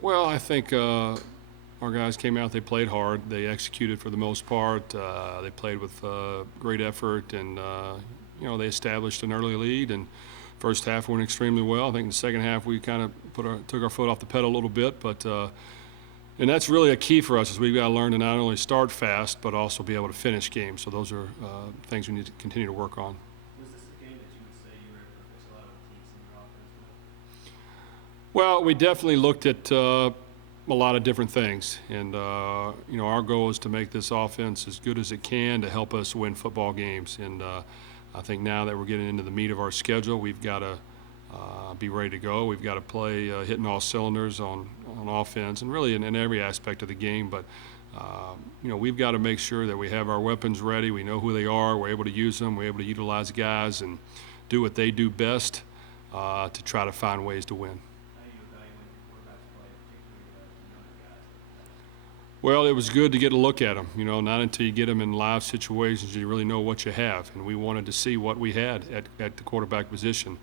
Well, I think our guys came out. They played hard. They executed for the most part. They played with great effort, and they established an early lead. And first half went extremely well. I think in the second half we kind of took our foot off the pedal a little bit, but. And that's really a key for us is we've got to learn to not only start fast but also be able to finish games. So those are things we need to continue to work on. Was this a game that you would say you were able to fix a lot of the kinks in your offense with? Well, we definitely looked at a lot of different things, and our goal is to make this offense as good as it can to help us win football games. And I think now that we're getting into the meat of our schedule, we've got to be ready to go. We've got to play hitting all cylinders on offense and really in every aspect of the game. But we've got to make sure that we have our weapons ready. We know who they are. We're able to use them. We're able to utilize guys and do what they do best to try to find ways to win. How do you evaluate the quarterback's play, particularly the younger guys? Well, it was good to get a look at them. Not until you get them in live situations do you really know what you have. And we wanted to see what we had at the quarterback position.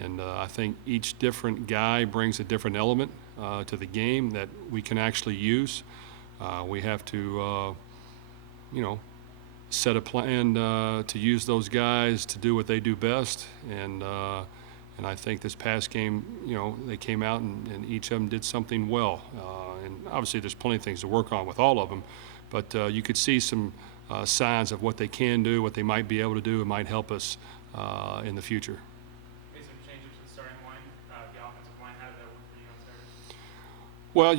And I think each different guy brings a different element to the game that we can actually use. We have to, set a plan to use those guys to do what they do best. And I think this past game, they came out and each of them did something well. And obviously there's plenty of things to work on with all of them. But you could see some signs of what they can do, what they might be able to do. It might help us in the future. Well,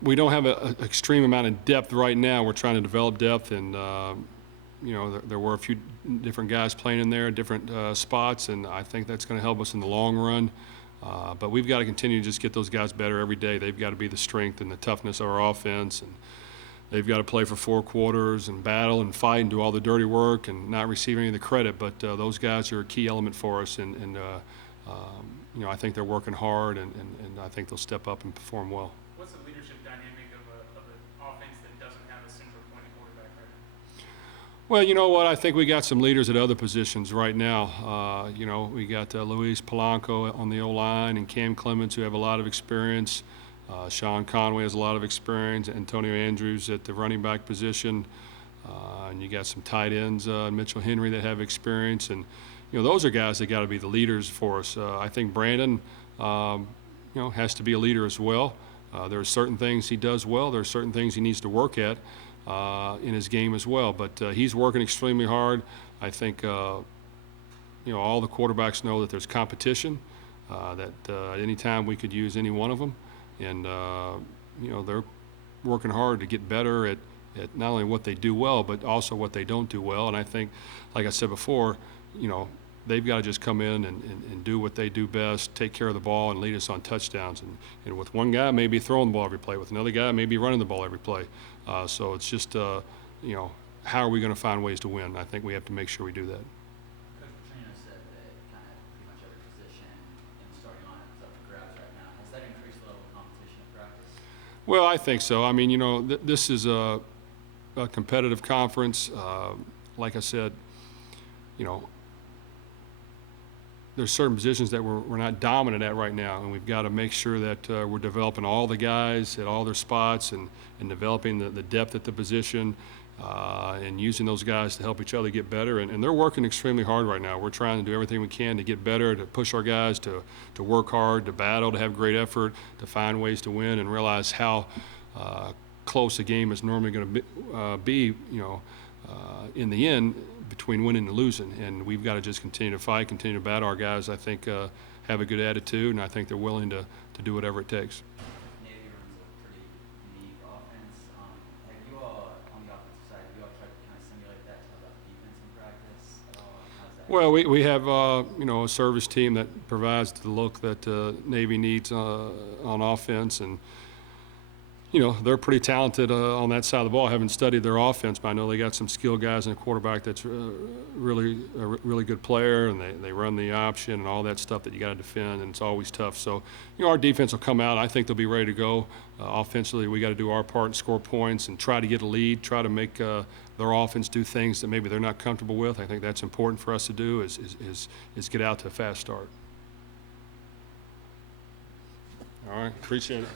we don't have an extreme amount of depth right now. We're trying to develop depth, and there were a few different guys playing in there, different spots, and I think that's going to help us in the long run. But we've got to continue to just get those guys better every day. They've got to be the strength and the toughness of our offense, and they've got to play for 4 quarters and battle and fight and do all the dirty work and not receive any of the credit. But those guys are a key element for us, and I think they're working hard, and I think they'll step up and perform well. What's the leadership dynamic of an offense that doesn't have a central point quarterback right now? Well, you know what? I think we got some leaders at other positions right now. We got Luis Polanco on the O-line and Cam Clements, who have a lot of experience. Sean Conway has a lot of experience. Antonio Andrews at the running back position. And you got some tight ends, Mitchell Henry, that have experience. And those are guys that got to be the leaders for us. I think Brandon, has to be a leader as well. There are certain things he does well. There are certain things he needs to work at in his game as well. But he's working extremely hard. I think, all the quarterbacks know that there's competition, that at any time we could use any one of them. And, they're working hard to get better at not only what they do well, but also what they don't do well. And I think, like I said before, they've got to just come in and do what they do best, take care of the ball and lead us on touchdowns. And with one guy, maybe throwing the ball every play. With another guy, maybe running the ball every play. So it's just, how are we going to find ways to win? I think we have to make sure we do that. Coach Petrino said that kind of pretty much every position in the starting lineup is up for grabs right now. Has that increased the level of competition in practice? Well, I think so. I mean, this is a competitive conference. Like I said, there's certain positions that we're not dominant at right now, and we've got to make sure that we're developing all the guys at all their spots and developing the depth at the position and using those guys to help each other get better. And they're working extremely hard right now. We're trying to do everything we can to get better, to push our guys to work hard, to battle, to have great effort, to find ways to win, and realize how close a game is normally going to be, in the end, between winning and losing. And we've got to just continue to fight, continue to battle. Our guys, I think, have a good attitude, and I think they're willing to do whatever it takes. Navy runs a pretty unique offense. Have you all, on the offensive side, have you all tried to kind of simulate that to the defense in practice at all? How's that? Well, we have, a service team that provides the look that Navy needs on offense, and they're pretty talented on that side of the ball. I haven't studied their offense, but I know they got some skilled guys and a quarterback that's really good player, and they run the option and all that stuff that you got to defend, and it's always tough. So, our defense will come out. I think they'll be ready to go. Offensively, we got to do our part and score points and try to get a lead, try to make their offense do things that maybe they're not comfortable with. I think that's important for us to do is get out to a fast start. right, appreciate it.